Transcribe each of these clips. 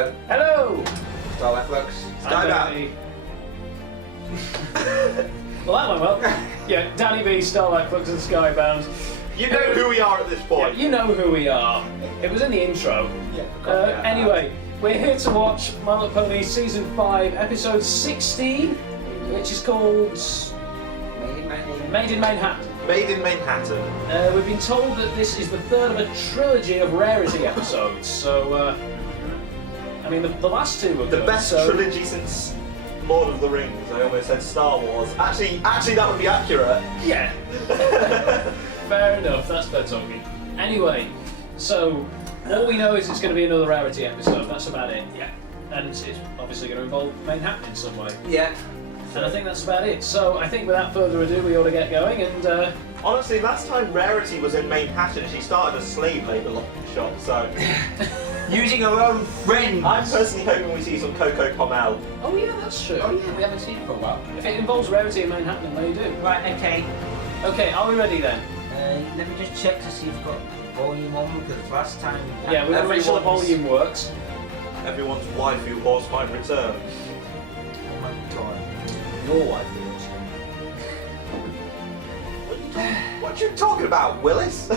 Hello. Hello! Starlight, Flux. Skybound. Well, that went well. Yeah, Danny B, Starlight, Flux and Skybound. You know who we are at this point. Yeah, you know who we are. It was in the intro. Yeah. Anyway, we're here to watch My Little Pony Season 5, Episode 16, which is called... Made in Manhattan. Made in Manhattan. We've been told that this is the third of a trilogy of rarity episodes, so... I mean, the last two were The good, best trilogy since Lord of the Rings. I almost said Star Wars. Actually, that would be accurate. Yeah. Fair enough, that's fair talking. Anyway, so all we know is it's going to be another rarity episode, that's about it. Yeah. And it's obviously going to involve Manhattan in some way. Yeah. And I think that's about it. So I think without further ado, we ought to get going and... Honestly, last time Rarity was in Manhattan, she started a slave labour shop, so... Using her own friends. I'm personally hoping we see some Coco Pommel. Oh yeah, that's true. Oh yeah, we haven't seen it for a while. If it involves rarity in Manhattan, then they do. Right, okay. Okay, are we ready then? Let me just check to see if we've got volume on, because last time... Yeah, we're going to make sure the volume works. Everyone's waifu horse might return. Oh my god. Your waifu. What are you talking about, Willis?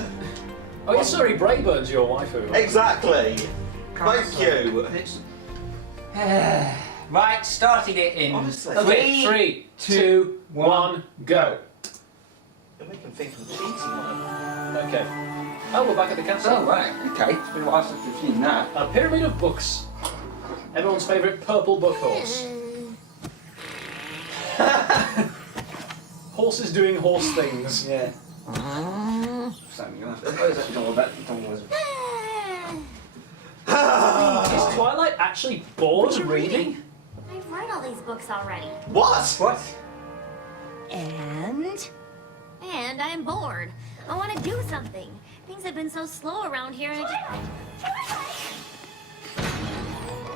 Oh yeah, sorry, Brayburn's your waifu. Exactly. Thank you. Right, starting it in... Honestly. Okay, 3, 2, 1, go. You're making think I'm cheating on it. Okay. Oh, we're back at the castle. Oh, right, okay. It's been a while since we've seen that. A pyramid of books. Everyone's favourite purple book horse. Horses doing horse things. Yeah. Something you have to... Oh, is that all about? Is Twilight actually bored reading? I've read all these books already. What? What? And I'm bored. I want to do something. Things have been so slow around here and I just...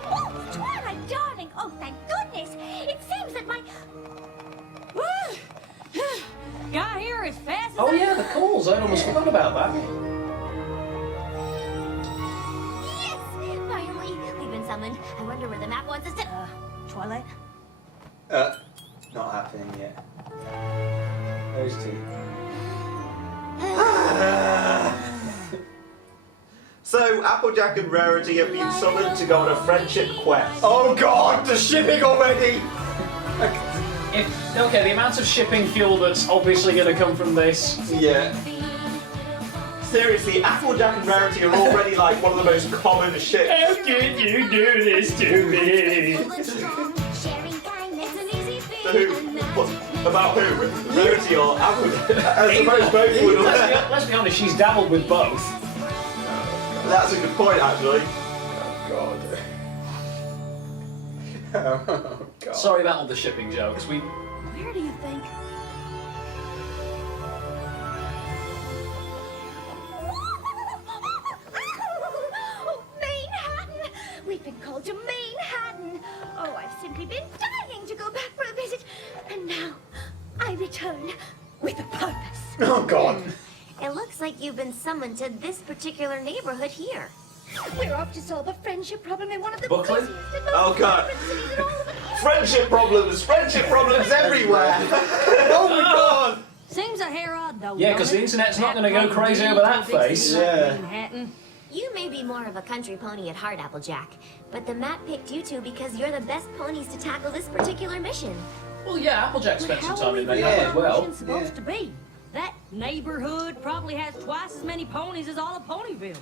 Oh, Twilight, darling! Oh, thank goodness! It seems that my... Got here as fast as Oh yeah, the calls. I almost forgot about that. Yes! Finally! We've been summoned. I wonder where the map wants us to... Twilight? Not happening yet. Those two. So, Applejack and Rarity have been summoned to go on a friendship quest. Oh god, the shipping already! Okay, the amount of shipping fuel that's obviously going to come from this. Yeah. Seriously, Applejack and Rarity are already like one of the most common ships. How could you do this to me? Sharing kindness is an easy So thing. who? What? About who? Rarity or Applejack? I suppose both would. Let's be honest, she's dabbled with both. That's a good point, actually. Oh god. Sorry about all the shipping jokes. Where do you think? Manhattan! We've been called to Manhattan! Oh, I've simply been dying to go back for a visit. And now, I return with a purpose. Oh god. It looks like you've been summoned to this particular neighborhood here. We're off to solve a friendship problem in one of the Brooklyn? busiest and most Oh, God. vibrant cities in all of it. Friendship problems everywhere. Oh my god. Seems a hair odd though. Yeah, 'cause the internet's not gonna go crazy over that face. Yeah. Manhattan. You may be more of a country pony at heart, Applejack, but the map picked you two because you're the best ponies to tackle this particular mission. Well, yeah, Applejack spent some How time are in we Manhattan Yeah. as well. mission supposed to be? That neighborhood probably has twice as many ponies as all of Ponyville.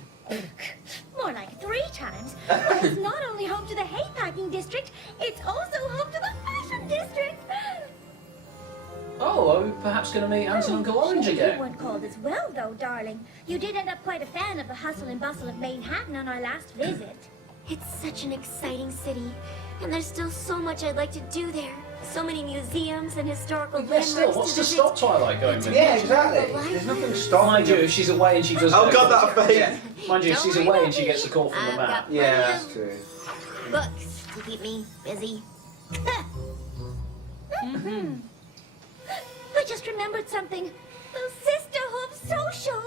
More like 3 times. But it's not only home to the hay packing district, it's also home to the fashion district. Oh, are we perhaps going to meet Aunt and Uncle Orange You again? weren't called as well, though, darling. You did end up quite a fan of the hustle and bustle of Manhattan on our last visit. It's such an exciting city, and there's still so much I'd like to do there. So many museums and historical Yeah, landmarks still, what's to visit. stop Twilight going to? Yeah, exactly. There's nothing stopping. Mind you, if she's away and she does... Oh god, that face. Yeah. Mind you, if Don't she's worry away about and she me. gets a call from the I've map. got Yeah, plenty that's of true. books to keep me busy. I just remembered something. The Sisterhood Social.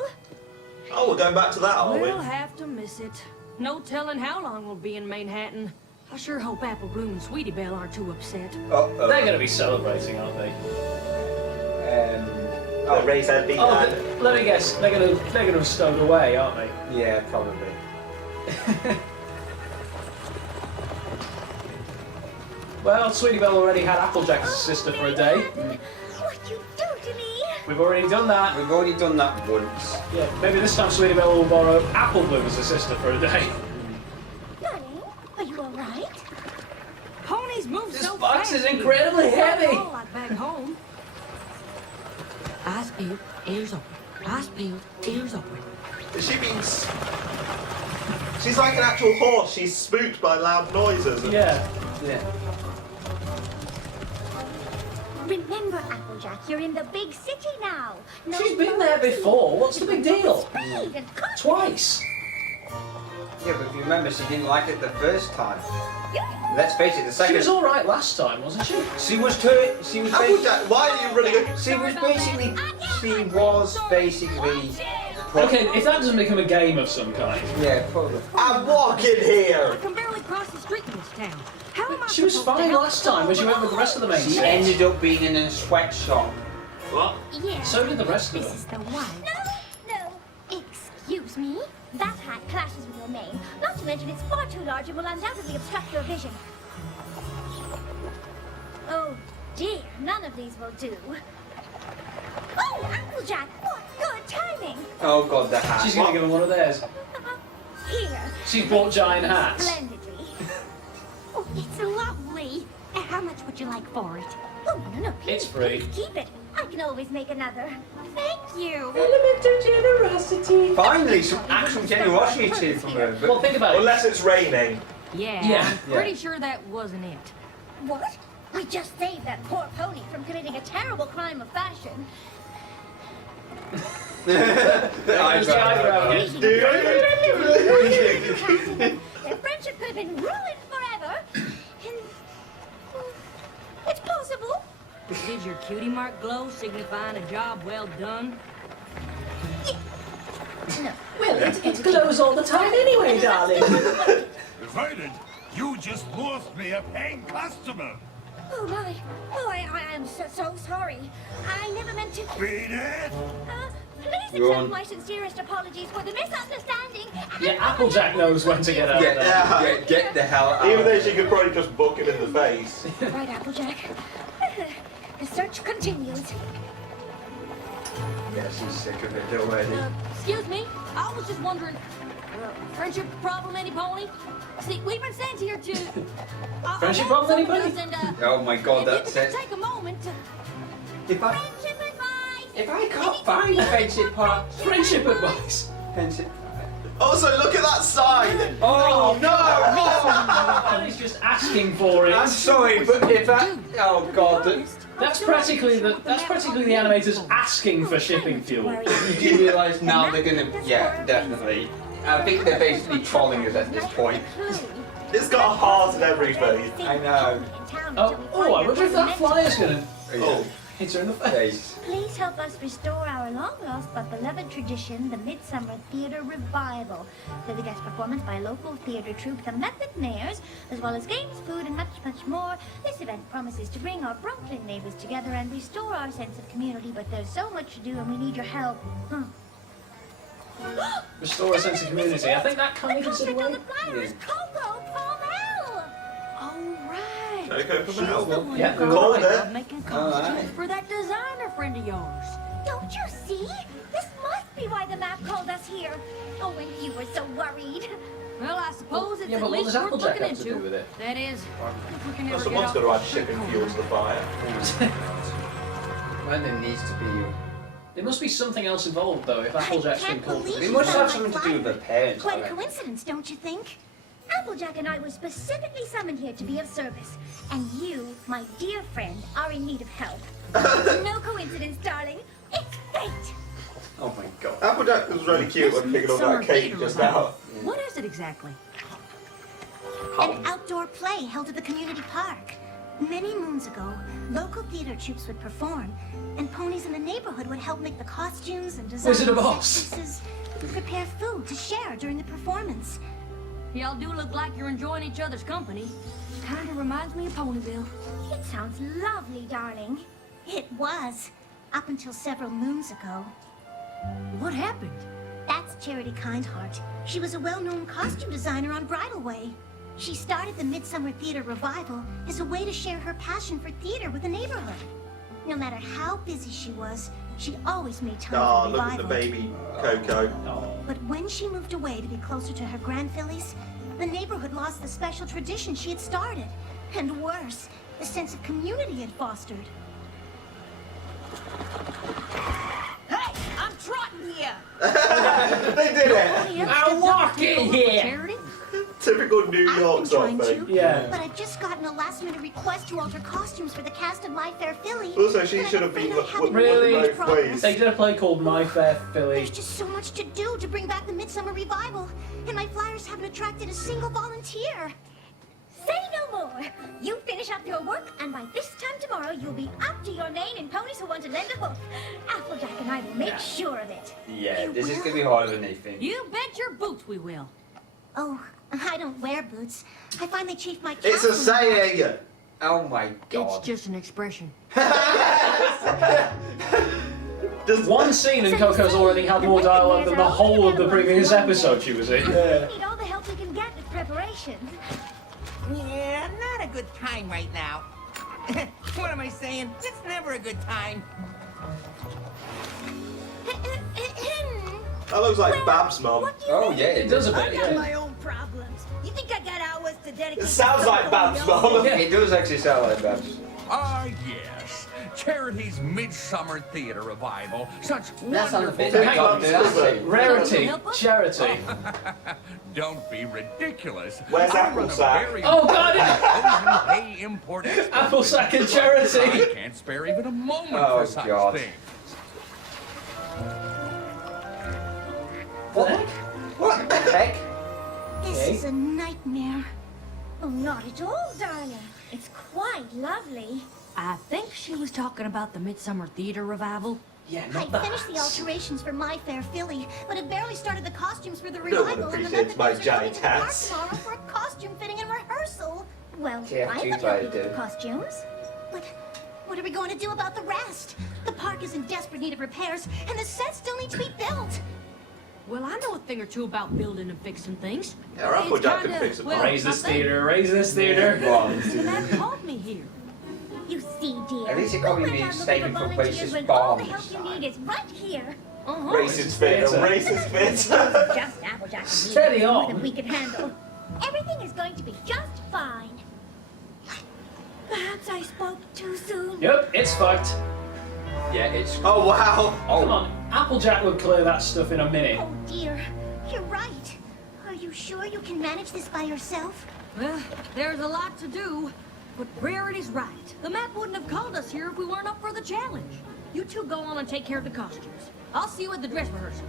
Oh, we're going back to that, are we? We'll have to miss it. No telling how long we'll be in Manhattan. I sure hope Apple Bloom and Sweetie Belle aren't too upset. They're going to be celebrating, aren't they? Ray's head beat Oh, that. let me guess. They're going to have stowed away, aren't they? Yeah, probably. Well, Sweetie Belle already had Applejack as a sister for a day. What you do to me? We've already done that. We've already done that once. Yeah, maybe this time Sweetie Belle will borrow Apple Bloom as a sister for a day. Darling, are you all right? Ponies move This so box fast. is incredibly It's not heavy. all like back home. Eyes peeled, ears open. Eyes peeled, ears open. She means... She's like an actual horse. She's spooked by loud noises. And Yeah. Yeah. Remember, Applejack, you're in the big city now. No She's been there before. What's the big deal? Speed and confidence. Twice. Yeah, but if you remember, she didn't like it the first time. Yeah. Let's face it, the She second. was all right last time, wasn't she? She was basically. Applejack, why are you really good? She was basically. Okay, if that doesn't become a game of some kind. Yeah, probably. I'm walking I here. can barely cross the street in this town. How am I She was supposed to fine help last time when she went with the rest of the main She set. ended up being in a sweatshop. What? Yeah. So did the rest of This them. is the one. No. Excuse me. That hat clashes with your mane. Not to mention it's far too large and will undoubtedly obstruct your vision. Oh dear, none of these will do. Oh, Applejack, what good timing! Oh god, the hat. She's gonna give him one of theirs. Here. She's bought giant hats. Splendidly. Oh, it's lovely. How much would you like for it? Oh, no, please, It's free. please keep it. I can always make another. Thank you. Element of generosity. Finally, some actual generosity from her. Well, But think about it. Unless it's raining. Yeah, Yeah. I'm pretty sure that wasn't it. What? We just saved that poor pony from committing a terrible crime of fashion. There's the eyebrow again. Their friendship could have been ruined forever. And it's possible. Did your cutie mark glow signifying a job well done? No. Well, it glows all the time anyway, darling. Divided, you just lost me a paying customer. Oh my. Oh, I am so sorry. I never meant to. Beat it. Please Go accept on. my sincerest apologies for the misunderstanding. Yeah, Applejack knows when to get out of there. get the hell out. Even though she could probably just book him in the face. Right, Applejack. The search continues. Yeah, she's sick of it already. Excuse me, I was just wondering, friendship problem, any pony? See, we've been sent here to... Friendship problem, any pony? Oh my god, that's If you could it. just take a moment to... If I can't find the friendship part. Friendship advice. Friendship. Also, look at that sign. Oh no! And he's just asking for it. I'm sorry, but if that. Oh god. That's practically the animators asking for shipping fuel. You do realise now they're gonna. Yeah, definitely. I think they're basically trolling us at this point. It's got a heart and everything. I know. Oh, I wonder if that flyer's gonna Oh, hit her in the face. face. Please help us restore our long-lost but beloved tradition, the Midsummer Theatre Revival. With a guest performance by local theatre troupe, the Method Mayors, as well as games, food, and much, much more. This event promises to bring our Brooklyn neighbors together and restore our sense of community, but there's so much to do and we need your help. Restore a sense of community. I think that kind of gives it away. Coco Palmel! Oh, right. Coco She's Palmel. the one Yeah, who called called it. making Alright. costumes for that designer friend of yours. Don't you see? This must be why the map called us here. Oh, and you were so worried. Well, I suppose it's Yeah, at but what least does worth Applejack looking have to into. do with it? That is, if we can Well, ever someone's get got to off add shipping Coco. fuel to the fire. Well, there needs to be. There must be something else involved though. If Applejack's been called. It must have something to do with the parents. Quite I a reckon. coincidence, don't you think? Applejack and I were specifically summoned here to be of service. And you, my dear friend, are in need of help. No coincidence, darling. It's fate. Oh my god. Applejack was really cute when picking up that cake just now. What is it exactly? An outdoor play held at the community park. Many moons ago, local theater troupes would perform, and ponies in the neighborhood would help make the costumes and design Wizard of set Oz. pieces, prepare food to share during the performance. Y'all do look like you're enjoying each other's company. Kinda reminds me of Ponyville. It sounds lovely, darling. It was, up until several moons ago. What happened? That's Charity Kindheart. She was a well-known costume designer on Bridalway. She started the Midsummer Theater Revival as a way to share her passion for theater with the neighborhood. No matter how busy she was, she always made time Ah, for look revival. at the baby Coco. Oh. But when she moved away to be closer to her grandfillies, the neighborhood lost the special tradition she had started. And worse, the sense of community it fostered. Hey, I'm trotting here. They did it! I'm walking here. Charity? Typical New I've York been sort of trying thing. to, Yeah. but I've just gotten a last-minute request to alter costumes for the cast of My Fair Philly. Also, she and I'm should have been afraid I haven't Really? made much both ways. They did a play called My Fair Philly. There's just so much to do to bring back the Midsummer Revival, and my flyers haven't attracted a single volunteer. Say no more. You finish up your work, and by this time tomorrow, you'll be up to your mane in ponies who want to lend a hoof. Applejack and I will make sure of it. Yeah, You this is will? gonna be harder than they think. You bet your boots we will. Oh, I don't wear boots. I find they chafe my calves. It's a saying! Oh my It's god. just an expression. Does One scene in Coco's already had more dialogue than the whole of the previous episode she was in. We need all the help we can get with preparations. Yeah, not a good time right now. What am I saying? It's never a good time. That looks like Babs' mum. What do you Oh think? yeah, It does a I bit, got yeah. my own problems. You think I got hours to dedicate? It sounds to like somebody Babs' else? mum. It does actually sound like Babs. Ah, yes. Charity's Midsummer Theater Revival. Such That's on the wonderful. bit. Hang I got on, to do that excuse me. scene. Rarity, charity. Don't be ridiculous. Where's I run a Applesack? very Oh, God, important Ocean Hay import export. Applesack and I charity. can't spare even a moment Oh, for such God. things. What the heck? What the heck? This Okay. is a nightmare. Oh, not at all, darling. It's quite lovely. I think she was talking about the Midsummer Theater Revival. Yeah, I not that. finished the alterations for My Fair Philly, but have barely started the costumes for the No one revival. appreciates my giant to the park hats. tomorrow for a costume fitting and rehearsal. Well, Yeah, I you thought guys you did do. the costumes. But what are we going to do about the rest? The park is in desperate need of repairs, and the sets still need to be built. Well, I know a thing or two about building and fixing things. Yeah, Applejack can fix it. well, Raise this I think theater, raise this theater. The man called me here. You see, dear. At least it we'll probably bring means out saving looking for volunteers racist when all the bombs. help you need is right here. Uh-huh. Racist fit, a racist fit. Just Applejack and me. Steady More on. than we can handle. Everything is going to be just fine. Perhaps I spoke too soon. Yep, it's fucked. Yeah, it's. Oh wow! Come on, Applejack would clear that stuff in a minute. Oh dear, you're right. Are you sure you can manage this by yourself? Well, there's a lot to do, but Rarity's right. The map wouldn't have called us here if we weren't up for the challenge. You two go on and take care of the costumes. I'll see you at the dress rehearsal.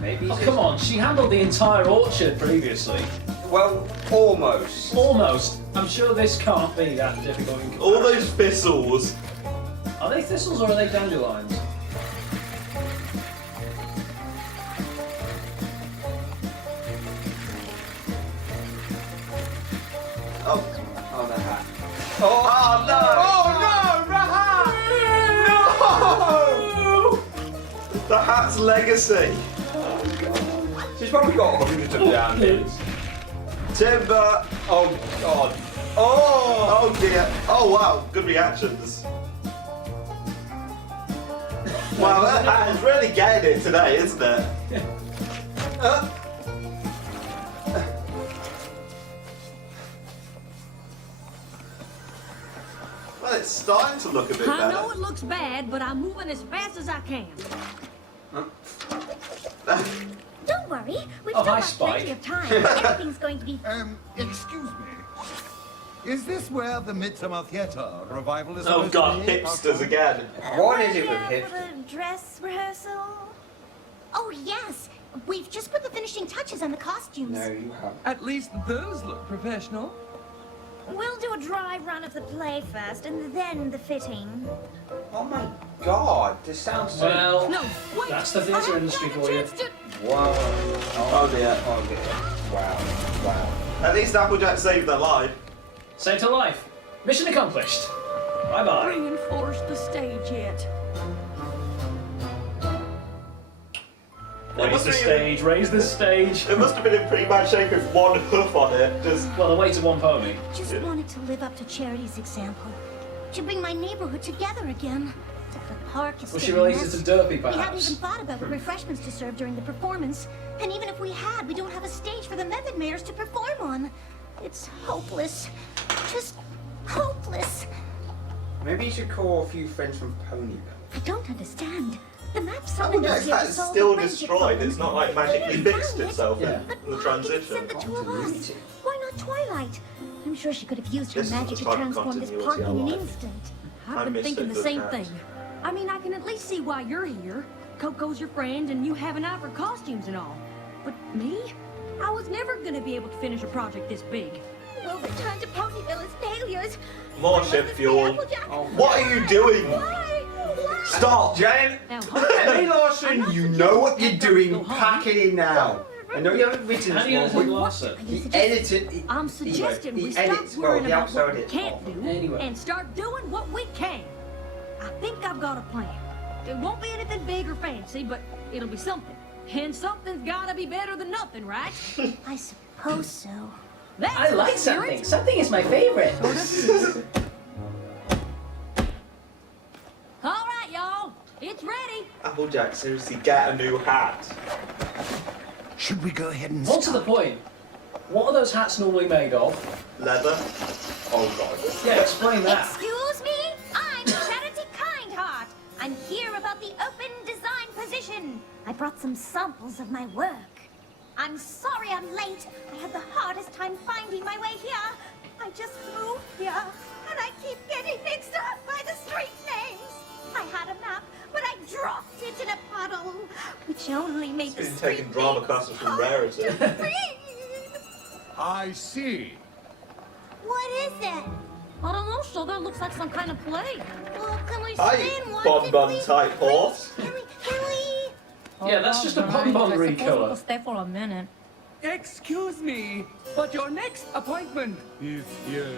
Maybe. Oh, come on, she handled the entire orchard previously. Well, almost. Almost. I'm sure this can't be that difficult in All comparison. those thistles. Are they thistles or are they dandelions? Oh, Oh, the hat. oh no! Oh no! No! The hat's legacy. She's probably got hundreds of damn hits. Timber. Oh god. Oh! Oh dear. Oh wow. Good reactions. Wow, that hat is really getting it today, isn't it? Well, it's starting to look a bit I know better. it looks bad, but I'm moving as fast as I can. Don't worry, we've Oh, still hi, got plenty Spike. of time. Everything's going to be. Excuse me. Is this where the Midsummer Theater Revival is Oh, supposed God, to be? Hipsters again. What is it with We're here hipsters? for the dress rehearsal. Oh yes, we've just put the finishing touches on the costumes. No, you haven't. At least those look professional. We'll do a dry run of the play first, and then the fitting. Oh my god, this sounds so. Well, No, wait! that's the I theatre haven't industry gotten for a you. chance to- Whoa. Oh dear. Oh dear. Wow. Wow. At least Applejack saved their life. Saved her life. Mission accomplished. Bye-bye. Reinforce the stage yet. Raise the stage, raise the stage. It must have been in pretty bad shape with one hoof on it. Just Well, the weight of one pony. Just wanted to live up to Charity's example. To bring my neighborhood together again. The park is Was she getting related to messy. Derpy, We haven't perhaps? even thought about what refreshments to serve during the performance. And even if we had, we don't have a stage for the Method Mayors to perform on. It's hopeless. Just hopeless. Maybe you should call a few friends from Ponyville. I don't understand. The map summoned us Applejack's here hat to is solve still the friendship destroyed. problem. It's not like magically We fixed found it. itself Yeah. in But the why did it transition. send the two of us? Why not Twilight? I'm sure she could have used her This is magic the to type of transform this continuity park I in an like. instant. I I've been miss thinking it the with same cats. thing. I mean, I can at least see why you're here. Coco's your friend, and you have an eye for costumes and all. But me? I was never gonna be able to finish a project this big. We'll return to Ponyville as failures. More I ship love this fuel. Applejack. What are you doing? Why? Why? Stop! Jen! Now, Emily I'm Lawson, not you suggesting know what you you're have to doing. go home. Pack it in now. I know you haven't written How do you this know one. it's Larson? He edited. I'm suggesting he we stop edits well. worrying The about what outside we it. can't do Anyway. and start doing what we can. I think I've got a plan. It won't be anything big or fancy, but it'll be something. And something's gotta be better than nothing, right? I suppose so. That's I the like spirit. something. Something is my favorite. All right, y'all. It's ready. Applejack, seriously, get a new hat. Should we go ahead and More to the point. What are those hats normally made of? Leather. Oh god. Yeah, explain that. Excuse me? I'm Charity Kindheart. I'm here about the open design position. I brought some samples of my work. I'm sorry I'm late. I had the hardest time finding my way here. I just moved here, and I keep getting mixed up by the street names. I had a map, but I dropped it in a puddle, which only made the Been street taking drama names classes from hard Rarity. to read. I see. What is it? I don't know, so that looks like some kind of play. Well, can we Hi, stand one? Bonbon type horse. Can we? Yeah, that's just a bonbon recolor. Stay for a minute. Excuse me, but your next appointment Is here.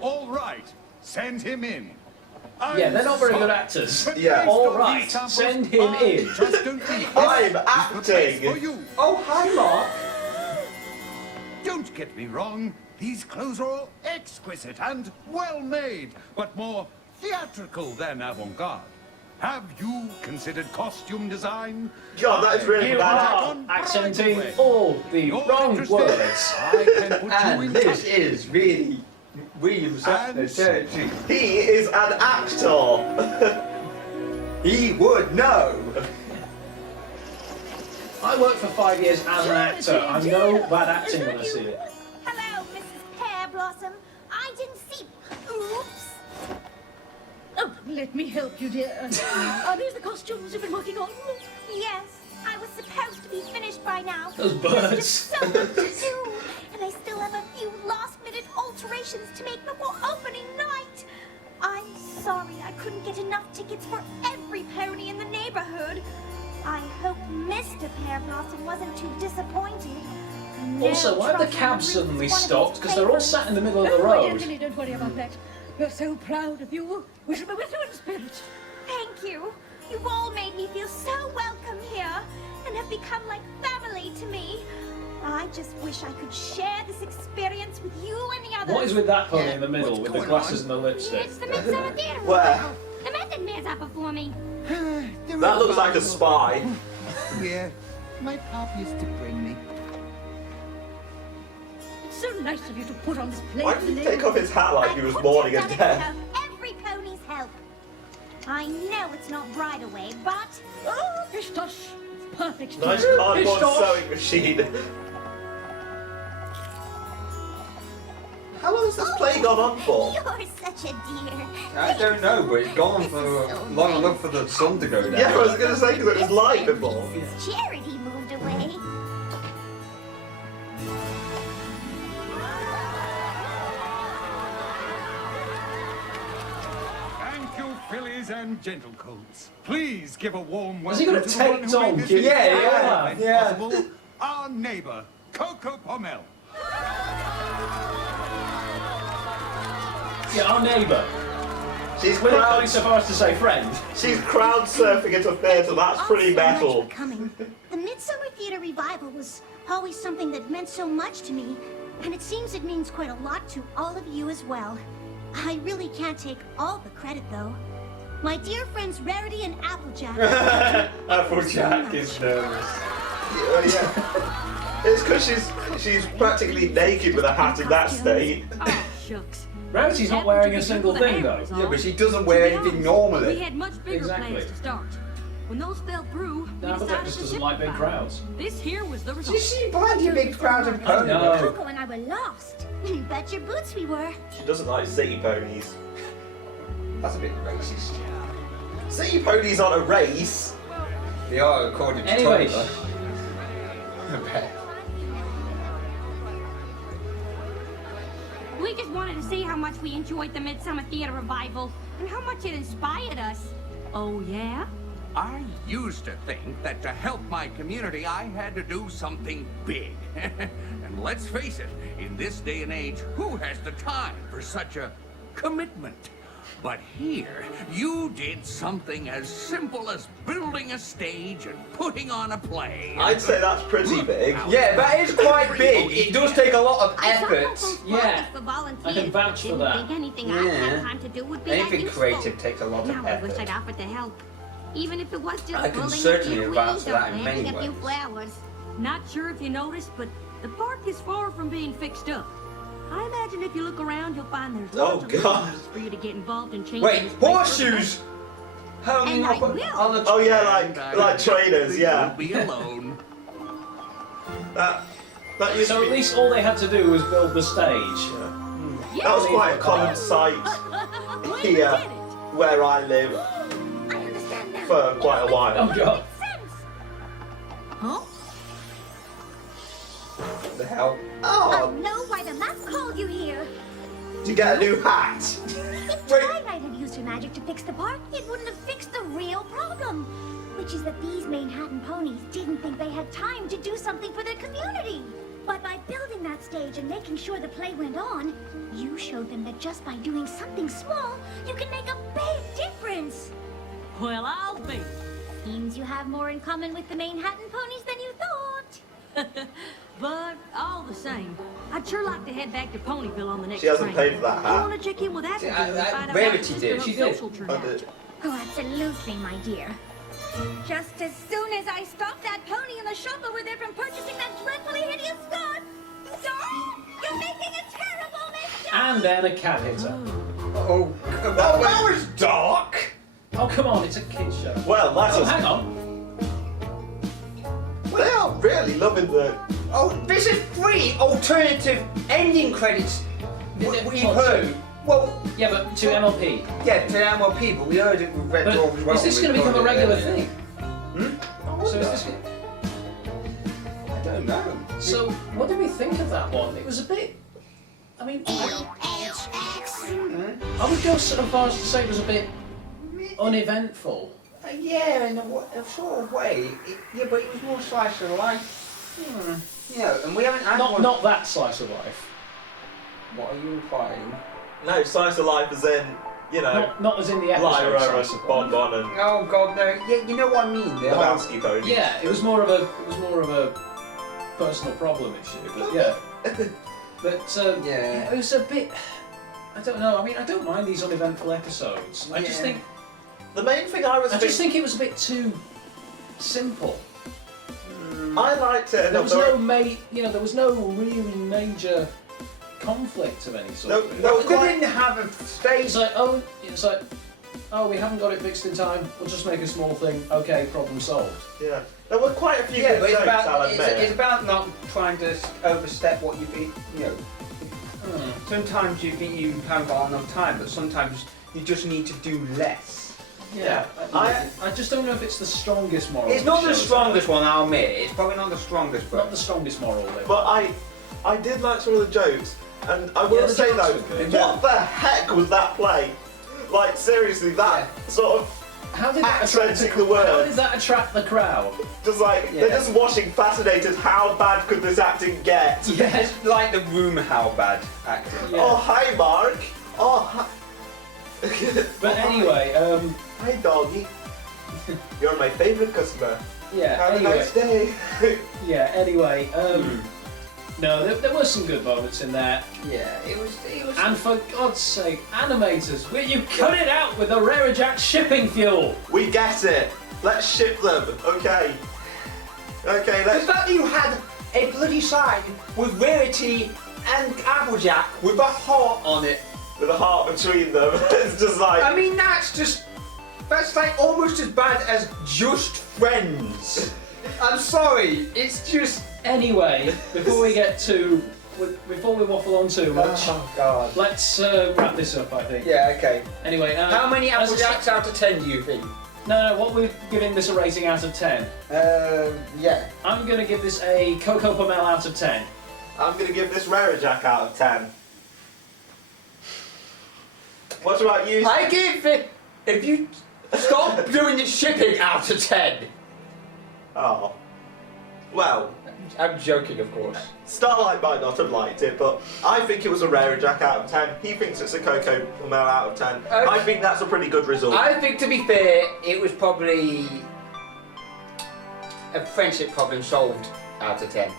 All right. Send him in. Yeah, they're not very good actors. But Yeah. based All on right, these samples, send him I in. Just don't think I'm this is the place acting. for you. Oh, hi, Mark. Don't get me wrong. These clothes are all exquisite and well made, but more theatrical than avant-garde. Have you considered costume design? God, that is really You bad. are accenting all the You're wrong interested? words. I can put you And in this touch. is really William Shatner's territory. He is an actor. He would know. I worked for 5 years as an actor. I know bad acting when I see it. Hello, Mrs. Pear Blossom. I didn't see. Oops. Oh, let me help you, dear. Are these the costumes you've been working on? Yes, I was supposed to be finished by now. Those There's birds. just so much to do, and I still have a few last-minute alterations to make before opening night. I'm sorry I couldn't get enough tickets for every pony in the neighborhood. I hope Mr. Pear Blossom wasn't too disappointed. I know Also, why have the Truffle cabs Root's suddenly one of his stopped? Because they're all favorites. sat in the middle of the Oh, road. Anthony, don't worry about that. We're so proud of you. We shall be with you in spirit. Thank you. You've all made me feel so welcome here and have become like family to me. I just wish I could share this experience with you and the others. What is with that pony in the middle what's with the going glasses on? and the lipstick? It's the Midsummer Theatre Where? Revival. The Method Mayors are performing. That looks like a spy. Yeah, my pop used to bring me. It's so nice of you to put on this play. Why did he take off his hat like he was mourning a I've death? every pony's help. I know it's not Bridal Way, but Oh, pish tosh. It's perfect. Nice dear. cardboard Pish-tosh. sewing machine. How long has this play gone on for? you're such a dear. I don't know, but it's gone for long enough for the sun to go down. Yeah, I was gonna say because it was light before. Charity moved away. Thank you, Phillies and gentlecoats, please give a warm Is he welcome gonna to the one take who Tom? made this Yeah. event possible, our neighbor, Coco Pommel. Yeah, our neighbour. She's We're not crowd, going so far as to say friend. she's crowd surfing at a theatre. That's pretty Much metal. for coming. The Midsummer Theater Revival was always something that meant so much to me, and it seems it means quite a lot to all of you as well. I really can't take all the credit, though. My dear friends Rarity and Applejack. Applejack is nervous. Yeah. It's because she's practically naked with a hat in that state. Oh, shucks. Rarity's not wearing a single thing, though. Yeah, but she doesn't wear anything normally. We had much bigger Exactly. plans to start. When those fell through, we No, decided Applejack just to doesn't like big simplify. crowds. This here was the Did result. you see bloody big crowd of ponies? No. Coco and I were lost. Bet your boots we were. She doesn't like city ponies. That's a bit racist. City ponies aren't a race. They are, according to Anyway. Tyler. I bet. We just wanted to see how much we enjoyed the Midsummer Theater Revival and how much it inspired us. Oh, yeah? I used to think that to help my community, I had to do something big. And let's face it, in this day and age, who has the time for such a commitment? But here, you did something as simple as building a stage and putting on a play. I'd say that's pretty big. Yeah, that is quite big. It does take a lot of effort. Yeah, For volunteers, I can vouch for didn't that. think anything I'd Yeah. have time to do would be that Anything useful. creative takes a lot Now of I wish effort. I'd offered to help. Even if it was just I can pulling a certainly few vouch weeds for or that in planting many a few ways. flowers. Not sure if you noticed, but the park is far from being fixed up. I imagine if you look around, you'll find there's Oh, lots of God. reasons for you to get involved in changing Wait, this place for the horseshoes! How And I will. on the Oh yeah, And like trainers, yeah. You'll be alone. That used So to at be, least all they had to do was build the stage. best. that was quite a common sight We here did it. where I live I understand now. for quite a Oh while. god. Sense. Huh? What the hell? I Oh, know why the map called you here. to get a new hat. If Wait. Starlight had used her magic to fix the park, it wouldn't have fixed the real problem. Which is that these Manehattan ponies didn't think they had time to do something for their community. But by building that stage and making sure the play went on, you showed them that just by doing something small, you can make a big difference. Well, I'll be. Seems you have more in common with the Manehattan ponies than you thought. But all the same, I'd sure like to head back to Ponyville on the next She hasn't train. paid for that I hat. want to check in with Abigail and I- find out Rarity how the system did. of She did. social turned I out. did. Oh, absolutely, my dear. Just as soon as I stopped that pony in the shop over there from purchasing that dreadfully hideous scarf, you're making a terrible mistake! And then a cat hitter. Oh, that was dark. Oh come on, it's a kid's show. Well, that's Oh, a, hang on. they are really loving the. Oh, this is free alternative ending credits. We've heard. Well, Yeah, but to MLP. yeah, to MLP, but we heard it with Red But Dwarf as well. is this We going to become a recorded it regular earlier. thing? Oh, So is this? I don't know. So what did we think of that one? It was a bit. I mean, I would go so far as to say it was a bit uneventful. Yeah, in a sort of way. Yeah, but it was more slice of life. Yeah, and we haven't had one. Not that slice of life. What are you implying? No, slice of life as in, you know, Not as in the episode. Lyra slice and of life. Bon Bon and Oh God, no. Yeah, you know what I mean. The whole- Lebowski ponies. Yeah, it was more of a personal problem issue, but yeah. But Yeah. it was a bit. I don't know. I mean, I don't mind these uneventful episodes. I just Yeah. think The main thing I was I just thinking, think it was a bit too simple. I liked it. There was there was no really major conflict of any sort. No, no, They didn't have a stage. It's like, oh, we haven't got it fixed in time. We'll just make a small thing. Okay, problem solved. Yeah, there were quite a few Yeah, good but jokes, I'll admit. it's about not trying to overstep what you be. You know, sometimes you think you haven't got enough time, but sometimes you just need to do less. Yeah, I just don't know if it's the strongest moral. It's of not the the show. strongest one, I'll admit. It's probably not the strongest, Not but the strongest moral. Though. But I did like some of the jokes, and I will Yeah, the say jokes though, were good. what the heck was that play? Like, seriously, that sort of How did that attract accenting the How words. did that attract the crowd? Just like, they're just watching fascinated, how bad could this acting get? Yeah, it's like the room how bad acting. Yeah. Oh, hi, Mark. Oh, hi. But anyway, Hi, doggy. You're my favourite customer. yeah. Have Anyway, a nice day. yeah. Anyway, no, there were some good moments in there. Yeah, it was. And for God's sake, animators, will you cut it out with the Rarijack shipping fuel? We get it. Let's ship them. Okay. Okay, The let's. fact that you had a bloody sign with Rarity and Applejack with a heart on it. With a heart between them. It's just like. I mean, that's like almost as bad as Just Friends. I'm sorry, it's just. Anyway, before we waffle on too much, Oh God. let's wrap this up. I think. Yeah. Okay. Anyway, How many as I Applejacks out of 10 do you think? No, what we're giving this a rating out of 10. Yeah. I'm gonna give this a Coco Pomel out of 10. I'm gonna give this Rarijack out of 10. What about you? I give it. If you stop doing the shipping out of 10. Oh. Well, I'm joking, of course. Starlight might not have liked it, but I think it was a Rarijack out of 10. He thinks it's a Coco Pomel out of 10. I think that's a pretty good result. I think, to be fair, it was probably a friendship problem solved out of 10.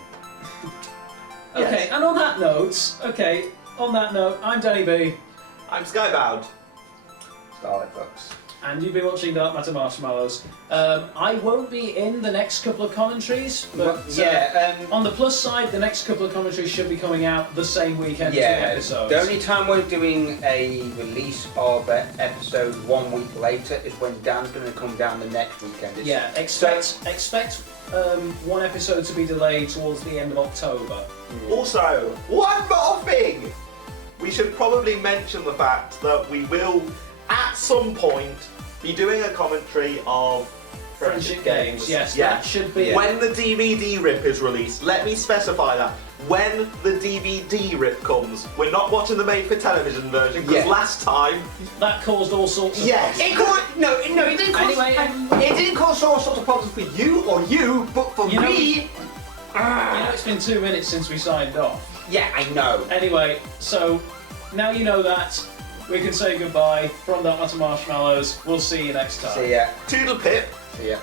Okay, and on that note, I'm Danny B, I'm Skybound. Starlight Flux. and you've been watching Dark Matter Marshmallows. I won't be in the next couple of commentaries, but on the plus side, the next couple of commentaries should be coming out the same weekend as the episodes. The only time we're doing a release of an episode 1 week later is when Dan's going to come down the next weekend. Expect one episode to be delayed towards the end of October. Also, one more thing! We should probably mention the fact that we will, at some point, be doing a commentary of Friendship games, yes, Yeah. that should be When the DVD rip is released, let me specify that. When the DVD rip comes, we're not watching the made-for-television version, because last time... that caused all sorts of Yes. problems. It didn't cause... it didn't cause all sorts of problems for you, but for me... it's been 2 minutes since we signed off. Yeah, I know. Anyway, so now you know that. We can say goodbye from Dark Matter Marshmallows. We'll see you next time. See ya. Toodle pip. See ya.